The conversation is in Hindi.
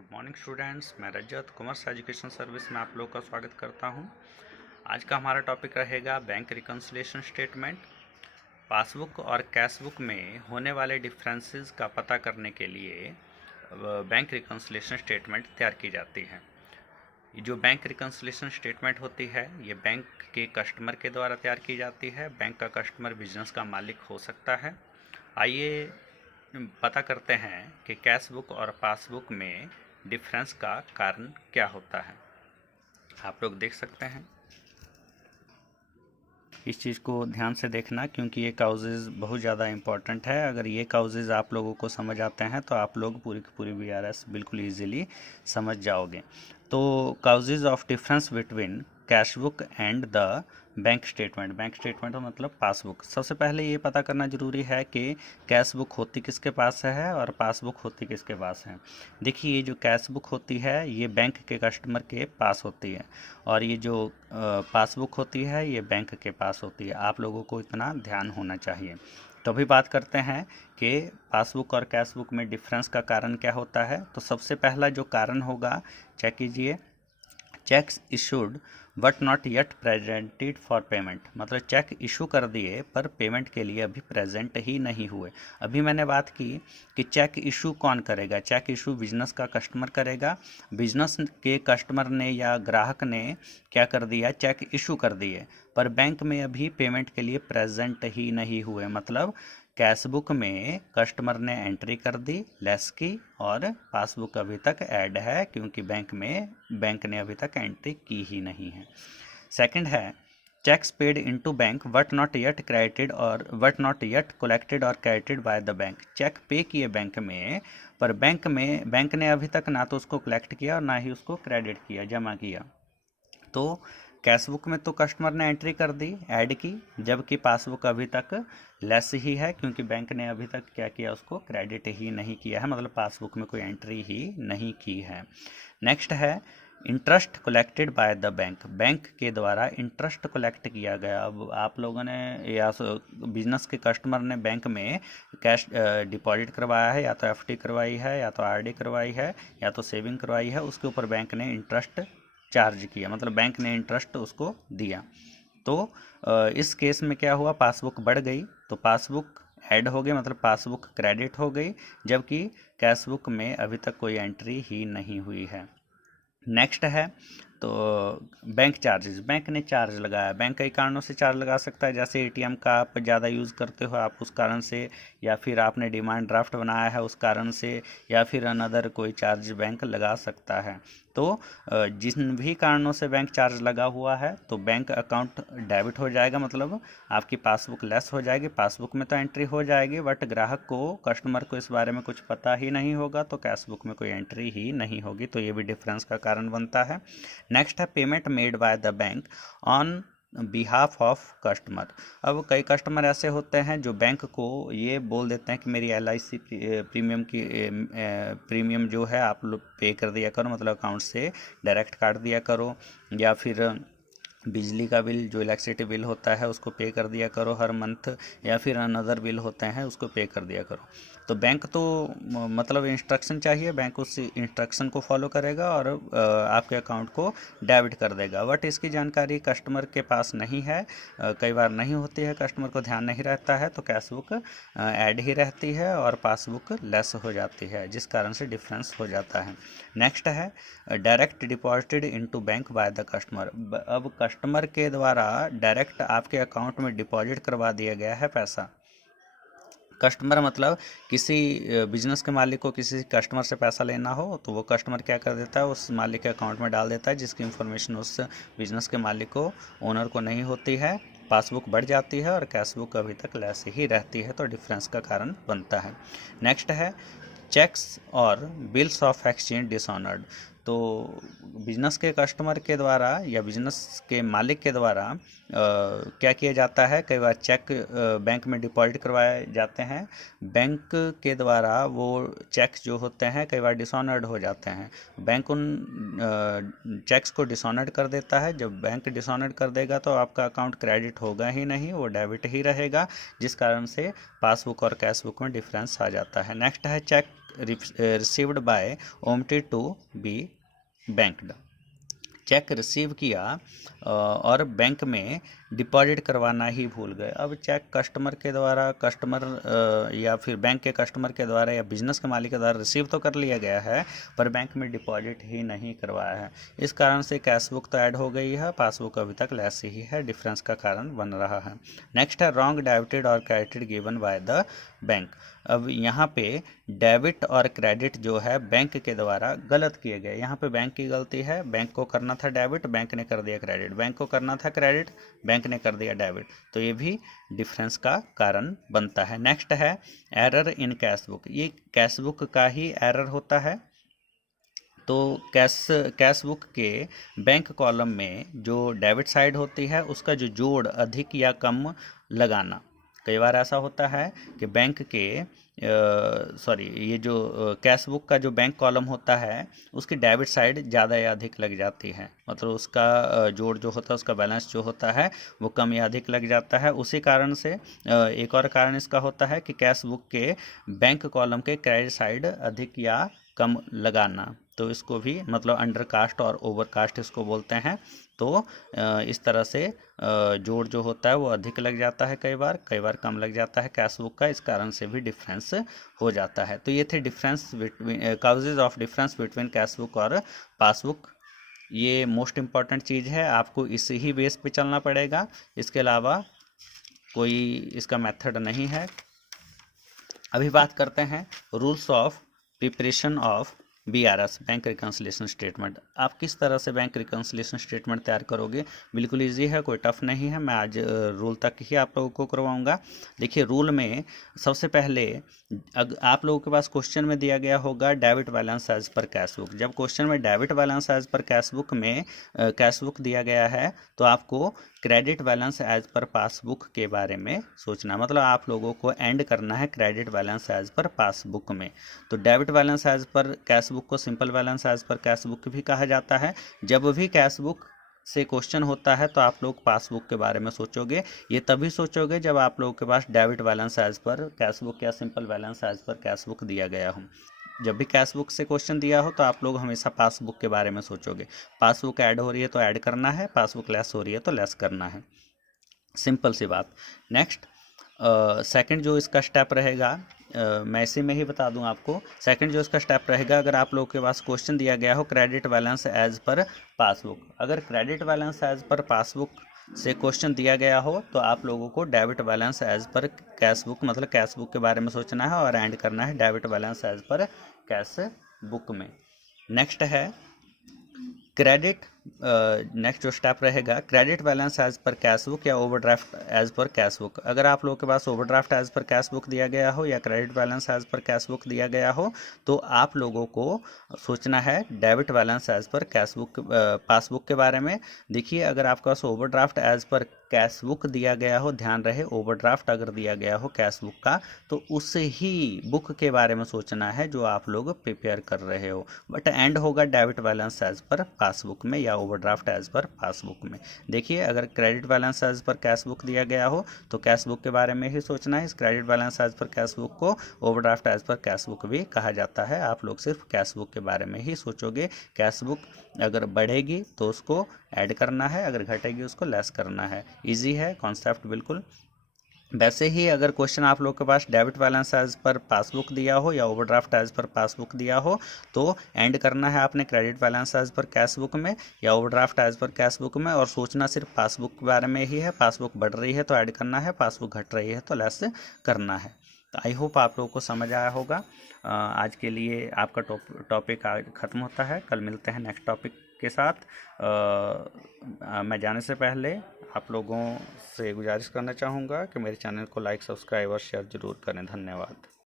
गुड मॉर्निंग स्टूडेंट्स, मैं रजत कॉमर्स एजुकेशन सर्विस में आप लोग का स्वागत करता हूं। आज का हमारा टॉपिक रहेगा बैंक रिकन्सिलिएशन स्टेटमेंट। पासबुक और कैशबुक में होने वाले डिफरेंसेस का पता करने के लिए बैंक रिकन्सिलिएशन स्टेटमेंट तैयार की जाती है। ये जो बैंक रिकन्सिलिएशन स्टेटमेंट होती है ये बैंक के कस्टमर के द्वारा तैयार की जाती है। बैंक का कस्टमर बिजनेस का मालिक हो सकता है। आइए पता करते हैं कि कैशबुक और पासबुक में डिफरेंस का कारण क्या होता है। आप लोग देख सकते हैं, इस चीज़ को ध्यान से देखना क्योंकि ये काउजेज़ बहुत ज़्यादा इम्पॉर्टेंट है। अगर ये काउजेज़ आप लोगों को समझ आते हैं तो आप लोग पूरी की पूरी बीआरएस बिल्कुल ईजिली समझ जाओगे। तो causes of difference between cashbook and the bank statement मतलब पासबुक। सबसे पहले ये पता करना ज़रूरी है कि कैशबुक होती किसके पास है और पासबुक होती किसके पास है। देखिए, ये जो कैशबुक होती है ये बैंक के कस्टमर के पास होती है और ये जो पासबुक होती है ये बैंक के पास होती है। आप लोगों को इतना ध्यान होना चाहिए। तो अभी बात करते हैं कि पासबुक और कैशबुक में डिफरेंस का कारण क्या होता है। तो सबसे पहला जो कारण होगा, चेक कीजिए, cheques issued but not yet presented for payment. मतलब चेक इशू कर दिए पर पेमेंट के लिए अभी प्रेजेंट ही नहीं हुए। अभी मैंने बात की कि चेक इशू कौन करेगा। चेक इशू बिजनेस का कस्टमर करेगा। बिजनेस के कस्टमर ने या ग्राहक ने क्या कर दिया, चेक इशू कर दिए पर बैंक में अभी पेमेंट के लिए प्रेजेंट ही नहीं हुए। मतलब कैशबुक में कस्टमर ने एंट्री कर दी लेस की और पासबुक अभी तक ऐड है क्योंकि बैंक ने अभी तक एंट्री की ही नहीं है। सेकंड है, cheques paid into bank but not yet credited और बट नॉट येट कलेक्टेड और credited by the bank. Cheque पे किए बैंक में पर बैंक ने अभी तक ना तो उसको कलेक्ट किया और ना ही उसको क्रेडिट किया, जमा किया। तो कैशबुक में तो कस्टमर ने एंट्री कर दी, ऐड की, जबकि पासबुक अभी तक लेस ही है क्योंकि बैंक ने अभी तक क्या किया, उसको क्रेडिट ही नहीं किया है। मतलब पासबुक में कोई एंट्री ही नहीं की है। नेक्स्ट है, interest collected by the bank. Bank के द्वारा इंटरेस्ट कलेक्ट किया गया। अब आप लोगों ने या बिजनेस के कस्टमर ने बैंक में कैश डिपॉजिट करवाया है, या तो एफडी करवाई है, या तो आरडी करवाई है, या तो सेविंग करवाई है, उसके ऊपर बैंक ने इंटरेस्ट चार्ज किया, मतलब बैंक ने इंटरेस्ट उसको दिया। तो इस केस में क्या हुआ, पासबुक बढ़ गई तो पासबुक ऐड हो गई, मतलब पासबुक क्रेडिट हो गई, जबकि कैशबुक में अभी तक कोई एंट्री ही नहीं हुई है। नेक्स्ट है तो बैंक चार्जेस। बैंक ने चार्ज लगाया। बैंक कई कारणों से चार्ज लगा सकता है, जैसे एटीएम का आप ज़्यादा यूज़ करते हो, आप उस कारण से, या फिर आपने डिमांड ड्राफ्ट बनाया है उस कारण से, या फिर अनदर कोई चार्ज बैंक लगा सकता है। तो जिन भी कारणों से बैंक चार्ज लगा हुआ है तो बैंक अकाउंट डेबिट हो जाएगा, मतलब आपकी पासबुक लेस हो जाएगी। पासबुक में तो एंट्री हो जाएगी बट ग्राहक को, कस्टमर को इस बारे में कुछ पता ही नहीं होगा तो कैशबुक में कोई एंट्री ही नहीं होगी। तो ये भी डिफरेंस का कारण बनता है। नेक्स्ट है, payment made by the bank on behalf of customer. अब कई कस्टमर ऐसे होते हैं जो बैंक को ये बोल देते हैं कि मेरी LIC प्रीमियम जो है आप लोग पे कर दिया करो, मतलब अकाउंट से डायरेक्ट काट दिया करो, या फिर बिजली का बिल, जो इलेक्ट्रिसिटी बिल होता है उसको पे कर दिया करो हर मंथ, या फिर अनदर बिल होते हैं उसको पे कर दिया करो। तो बैंक तो मतलब इंस्ट्रक्शन चाहिए, बैंक उस इंस्ट्रक्शन को फॉलो करेगा और आपके अकाउंट को डेबिट कर देगा। बट इसकी जानकारी कस्टमर के पास नहीं है, कई बार नहीं होती है, कस्टमर को ध्यान नहीं रहता है, तो कैशबुक ऐड ही रहती है और पासबुक लेस हो जाती है, जिस कारण से डिफरेंस हो जाता है। नेक्स्ट है, direct deposited into bank by the customer. अब कस्टमर के द्वारा डायरेक्ट आपके अकाउंट में डिपॉजिट करवा दिया गया है पैसा। कस्टमर मतलब किसी बिजनेस के मालिक को किसी कस्टमर से पैसा लेना हो तो वो कस्टमर क्या कर देता है, उस मालिक के अकाउंट में डाल देता है, जिसकी इन्फॉर्मेशन उस बिजनेस के मालिक को, ओनर को नहीं होती है। पासबुक बढ़ जाती है और कैशबुक अभी तक लेस ही रहती है, तो डिफरेंस का कारण बनता है। नेक्स्ट है, चेक्स और बिल्स ऑफ एक्सचेंज डिसऑनर्ड। तो बिजनेस के कस्टमर के द्वारा या बिजनेस के मालिक के द्वारा क्या किया जाता है, कई बार चेक बैंक में डिपॉजिट करवाए जाते हैं। बैंक के द्वारा वो चेक जो होते हैं कई बार डिसऑनर्ड हो जाते हैं। बैंक उन चेक्स को डिसऑनर्ड कर देता है। जब बैंक डिसऑनर्ड कर देगा तो आपका अकाउंट क्रेडिट होगा ही नहीं, वो डेबिट ही रहेगा, जिस कारण से पासबुक और कैशबुक में डिफरेंस आ जाता है। नेक्स्ट है, cheque received by omitted to be banked. Cheque receive किया और बैंक में डिपॉजिट करवाना ही भूल गए। अब चेक कस्टमर के द्वारा, कस्टमर या फिर बैंक के कस्टमर के द्वारा या बिजनेस के मालिक के द्वारा रिसीव तो कर लिया गया है, पर बैंक में डिपॉजिट ही नहीं करवाया है। इस कारण से कैश बुक तो ऐड हो गई है, पासबुक अभी तक लेस ही है, डिफरेंस का कारण बन रहा है। नेक्स्ट है रॉन्ग डेबिटेड और credit given by the bank. अब यहाँ पे डेबिट और क्रेडिट जो है बैंक के द्वारा गलत किए गए। यहाँ पे बैंक की गलती है, बैंक को करना था डेबिट, बैंक ने कर दिया क्रेडिट, बैंक को करना था क्रेडिट, बैंक ने कर दिया डेबिट, तो ये भी डिफरेंस का कारण बनता है। नेक्स्ट है एरर इन कैश बुक। ये कैश बुक का ही एरर होता है। तो कैश बुक के बैंक कॉलम में जो डेबिट साइड होती है उसका जो जोड़ अधिक या कम लगाना। कई बार ऐसा होता है कि बैंक के ये जो कैश बुक का जो बैंक कॉलम होता है उसकी डेबिट साइड ज़्यादा या अधिक लग जाती है, मतलब उसका जोड़ जो होता है, उसका बैलेंस जो होता है वो कम या अधिक लग जाता है। उसी कारण से एक और कारण इसका होता है कि कैश बुक के बैंक कॉलम के क्रेडिट साइड अधिक या कम लगाना, तो इसको भी मतलब अंडर कास्ट और ओवर कास्ट इसको बोलते हैं। तो इस तरह से जोड़ जो होता है वो अधिक लग जाता है, कई बार कम लग जाता है कैश बुक का, इस कारण से भी डिफरेंस हो जाता है। तो ये थे difference between causes of difference between cash book और पासबुक। ये मोस्ट इम्पॉर्टेंट चीज़ है, आपको इसी ही बेस पे चलना पड़ेगा, इसके अलावा कोई इसका मेथड नहीं है। अभी बात करते हैं rules of preparation of BRS, bank reconciliation statement. आप किस तरह से बैंक रिकन्सिलिएशन स्टेटमेंट तैयार करोगे, बिल्कुल इजी है, कोई टफ नहीं है। मैं आज रूल तक ही आप लोगों को करवाऊंगा। देखिए रूल में सबसे पहले आप लोगों के पास क्वेश्चन में दिया गया होगा debit balance as per cash book. जब क्वेश्चन में debit balance as per cash book में कैश बुक दिया गया है तो आपको credit balance as per passbook के बारे में सोचना, मतलब आप लोगों को एंड करना है credit balance as per passbook में। तो debit balance as per cash book को simple balance as per cash book भी कहा जाता है। जब भी कैश बुक से क्वेश्चन होता है तो आप लोग पासबुक के बारे में सोचोगे। ये तभी सोचोगे जब आप लोगों के पास debit balance as per cash book या simple balance as per cash book दिया गया हो। जब भी कैश बुक से क्वेश्चन दिया हो तो आप लोग हमेशा पासबुक के बारे में सोचोगे। पासबुक ऐड हो रही है तो ऐड करना है, पासबुक लेस हो रही है तो लेस करना है, सिंपल सी बात। नेक्स्ट सेकंड जो इसका स्टेप रहेगा, मैं इसी में ही बता दूं आपको। सेकंड जो इसका स्टेप रहेगा, अगर आप लोगों के पास क्वेश्चन दिया गया हो credit balance as per passbook, अगर credit balance as per passbook से क्वेश्चन दिया गया हो तो आप लोगों को debit balance as per cash book, मतलब कैश बुक के बारे में सोचना है और एंड करना है debit balance as per cash book में। नेक्स्ट है क्रेडिट, नेक्स्ट जो स्टेप रहेगा credit balance as per cash book या overdraft as per cash book. अगर आप लोगों के पास overdraft as per cash book दिया गया हो या credit balance as per cash book दिया गया हो तो आप लोगों को सोचना है debit balance as per cash book passbook के बारे में। देखिए अगर आपके पास overdraft as per cash book दिया गया हो, ध्यान रहे ओवरड्राफ्ट अगर दिया गया हो कैश बुक का तो उस ही बुक के बारे में सोचना है जो आप लोग प्रिपेयर कर रहे हो, बट एंड होगा debit balance as per passbook में या ओवरड्राफ्ट एज पर पासबुक में। देखिए अगर credit balance as per cash book दिया गया हो तो कैश बुक के बारे में ही सोचना है। इस credit balance as per cash book को overdraft as per cash book भी कहा जाता है। आप लोग सिर्फ कैश बुक के बारे में ही सोचोगे। कैश बुक अगर बढ़ेगी तो उसको ऐड करना है, अगर घटेगी उसको लेस करना है। इजी है कॉन्सेप्ट बिल्कुल। वैसे ही अगर क्वेश्चन आप लोग के पास debit balance as per passbook दिया हो या ओवरड्राफ्ट एज पर पासबुक दिया हो तो एंड करना है आपने credit balance as per cash book में या overdraft as per cash book में, और सोचना सिर्फ पासबुक के बारे में ही है। पासबुक बढ़ रही है तो ऐड करना है, पासबुक घट रही है तो लेस करना है। तो आई होप आप लोगों को समझ आया होगा। आज के लिए आपका टॉपिक ख़त्म होता है, कल मिलते हैं नेक्स्ट टॉपिक के साथ। मैं जाने से पहले आप लोगों से गुजारिश करना चाहूँगा कि मेरे चैनल को लाइक, सब्सक्राइब और शेयर ज़रूर करें। धन्यवाद।